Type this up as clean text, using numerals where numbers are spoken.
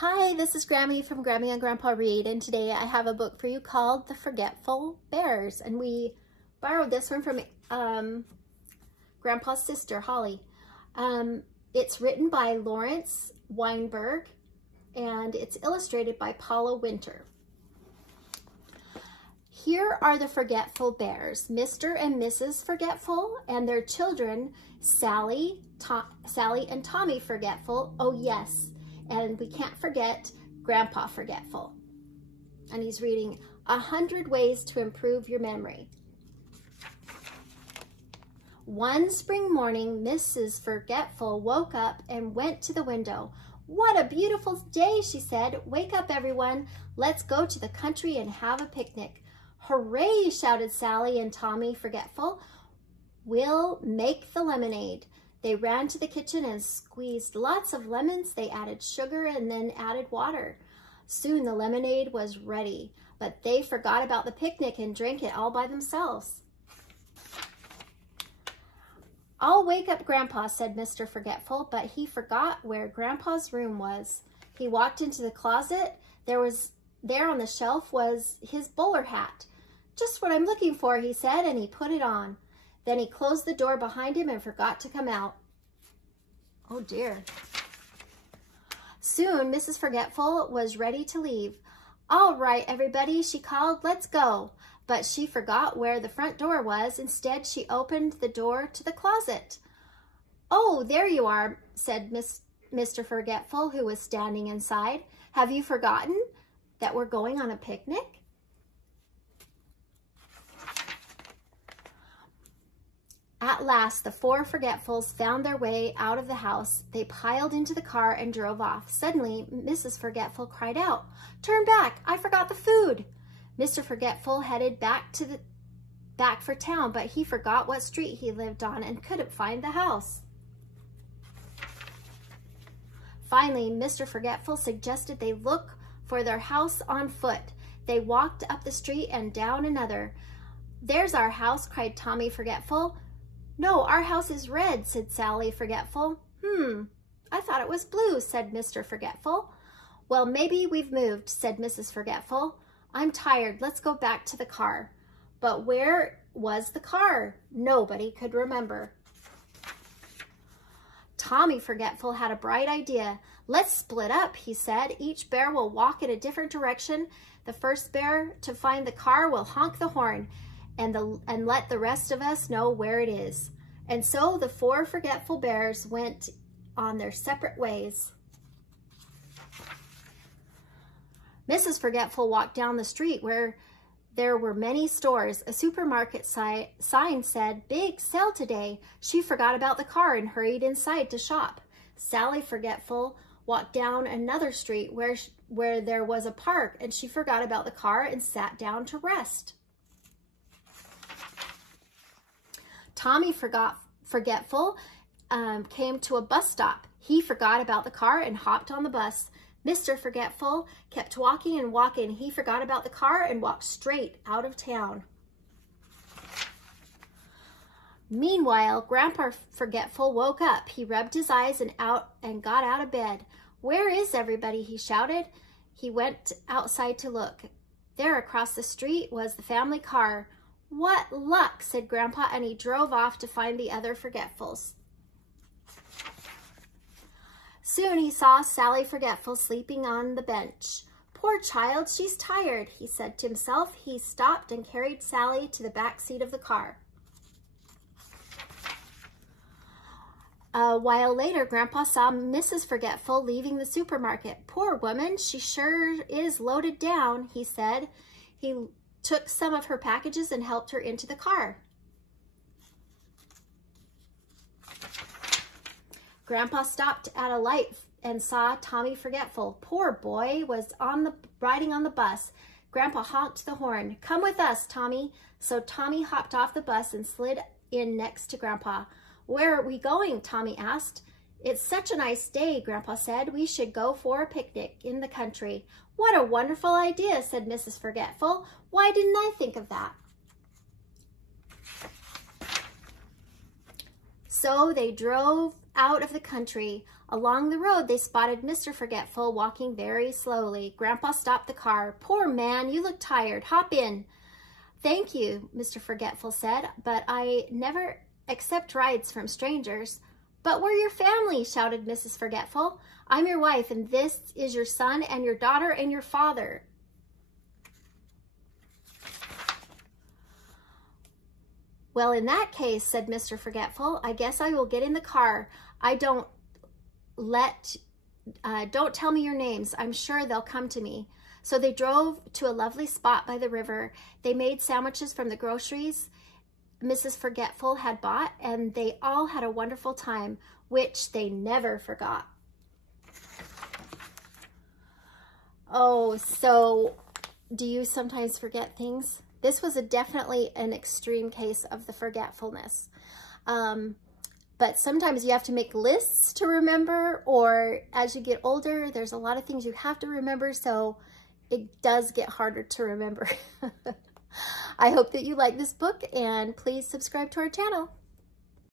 Hi, this is Grammy from Grammy and Grandpa Read, and today I have a book for you called The Forgetful Bears, and we borrowed this one from Grandpa's sister, Holly. It's written by Lawrence Weinberg, and it's illustrated by Paula Winter. Here are the Forgetful Bears, Mr. and Mrs. Forgetful, and their children, Sally and Tommy Forgetful. Oh yes, and we can't forget Grandpa Forgetful. And he's reading 100 Ways to Improve Your Memory. One spring morning, Mrs. Forgetful woke up and went to the window. "What a beautiful day," she said. "Wake up, everyone. Let's go to the country and have a picnic." "Hooray," shouted Sally and Tommy Forgetful. "We'll make the lemonade." They ran to the kitchen and squeezed lots of lemons. They added sugar and then added water. Soon the lemonade was ready, but they forgot about the picnic and drank it all by themselves. "I'll wake up Grandpa," said Mr. Forgetful, but he forgot where Grandpa's room was. He walked into the closet. There on the shelf was his bowler hat. "Just what I'm looking for," he said, and he put it on. Then he closed the door behind him and forgot to come out. Oh dear. Soon Mrs. Forgetful was ready to leave. "All right, everybody," she called, "let's go." But she forgot where the front door was. Instead, she opened the door to the closet. "Oh, there you are," said Mr. Forgetful, who was standing inside. "Have you forgotten that we're going on a picnic?" At last, the four Forgetfuls found their way out of the house. They piled into the car and drove off. Suddenly, Mrs. Forgetful cried out, "Turn back! I forgot the food!" Mr. Forgetful headed back for town, but he forgot what street he lived on and couldn't find the house. Finally, Mr. Forgetful suggested they look for their house on foot. They walked up the street and down another. "There's our house," cried Tommy Forgetful. "No, our house is red," said Sally Forgetful. I thought it was blue," said Mr. Forgetful. "Well, maybe we've moved," said Mrs. Forgetful. "I'm tired. Let's go back to the car." But where was the car? Nobody could remember. Tommy Forgetful had a bright idea. "Let's split up," he said. "Each bear will walk in a different direction. The first bear to find the car will honk the horn and let the rest of us know where it is." And so the four Forgetful Bears went on their separate ways. Mrs. Forgetful walked down the street where there were many stores. A supermarket sign said, "Big sale today." She forgot about the car and hurried inside to shop. Sally Forgetful walked down another street where there was a park, and she forgot about the car and sat down to rest. Tommy Forgetful came to a bus stop. He forgot about the car and hopped on the bus. Mr. Forgetful kept walking and walking. He forgot about the car and walked straight out of town. Meanwhile, Grandpa Forgetful woke up. He rubbed his eyes and got out of bed. "Where is everybody?" he shouted. He went outside to look. There across the street was the family car. "What luck," said Grandpa, and he drove off to find the other Forgetfuls. Soon he saw Sally Forgetful sleeping on the bench. "Poor child, she's tired," he said to himself. He stopped and carried Sally to the back seat of the car. A while later, Grandpa saw Mrs. Forgetful leaving the supermarket. "Poor woman, she sure is loaded down," he said. He took some of her packages and helped her into the car. Grandpa stopped at a light and saw Tommy Forgetful. Poor boy was riding on the bus. Grandpa honked the horn. "Come with us, Tommy." So Tommy hopped off the bus and slid in next to Grandpa. "Where are we going?" Tommy asked. "It's such a nice day," Grandpa said. "We should go for a picnic in the country." "What a wonderful idea," said Mrs. Forgetful. "Why didn't I think of that?" So they drove out of the country. Along the road, they spotted Mr. Forgetful walking very slowly. Grandpa stopped the car. "Poor man, you look tired. Hop in." "Thank you," Mr. Forgetful said, "but I never accept rides from strangers." "But we're your family," shouted Mrs. Forgetful. "I'm your wife, and this is your son and your daughter and your father." "Well, in that case," said Mr. Forgetful, "I guess I will get in the car. Don't tell me your names. I'm sure they'll come to me." So they drove to a lovely spot by the river. They made sandwiches from the groceries Mrs. Forgetful had bought, and they all had a wonderful time, which they never forgot. Oh, so do you sometimes forget things? This was definitely an extreme case of the forgetfulness. But sometimes you have to make lists to remember, or as you get older, there's a lot of things you have to remember, so it does get harder to remember. I hope that you like this book, and please subscribe to our channel.